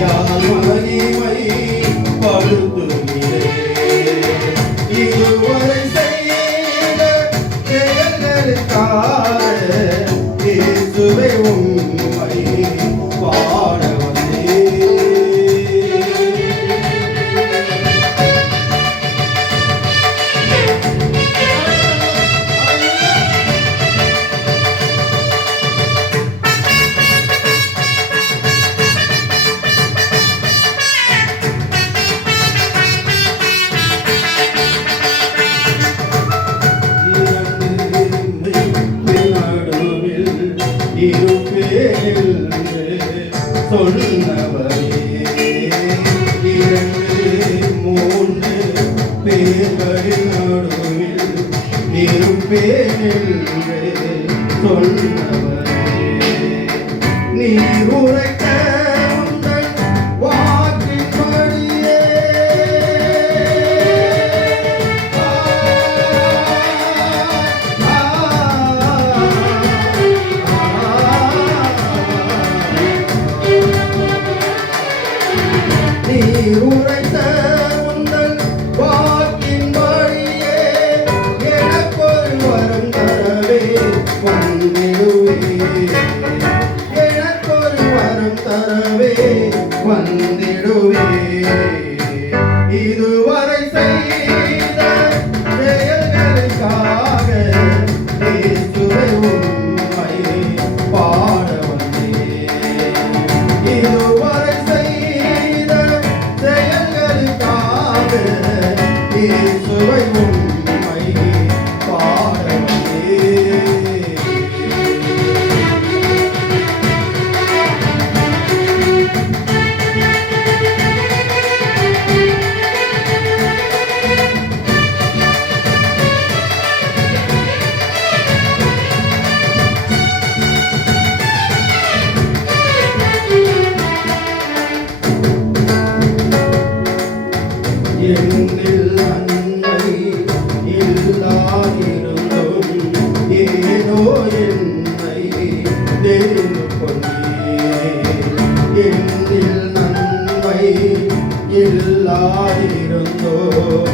யார் மகிமை படுத்துகிறேன். இதுவரை செய்த செயல்களுக்காக இயேசுவே உம்மை பாட வந்தேன். சொன்னவரே 2-3 பேர்களின் நடுவில் இருப்பேன் என்று சொன்னவரே நீர் உரைத்த உந்தன் வாக்கின்படியே நீர் உரைத்த உந்தன் வாக்கின்படியே எனக்கொரு வரம் தரவே வந்திடுவேன். எனக்கொரு வரம் தரவே வந்திடுவேன். இதுவரை செய்த செயல்களுக்காக இயேசுவே உம்மை பாட வந்தேன். இதுவரை செய்த செயல்களுக்காக இயேசுவை உம்மை பாட வந்தேன். என்னில் நன்மை இல்லாதிருந்தும் ஏனோ என்னை தெரிந்து கொண்டீர். என்னில் நன்மை இல்லாதிருந்தோம்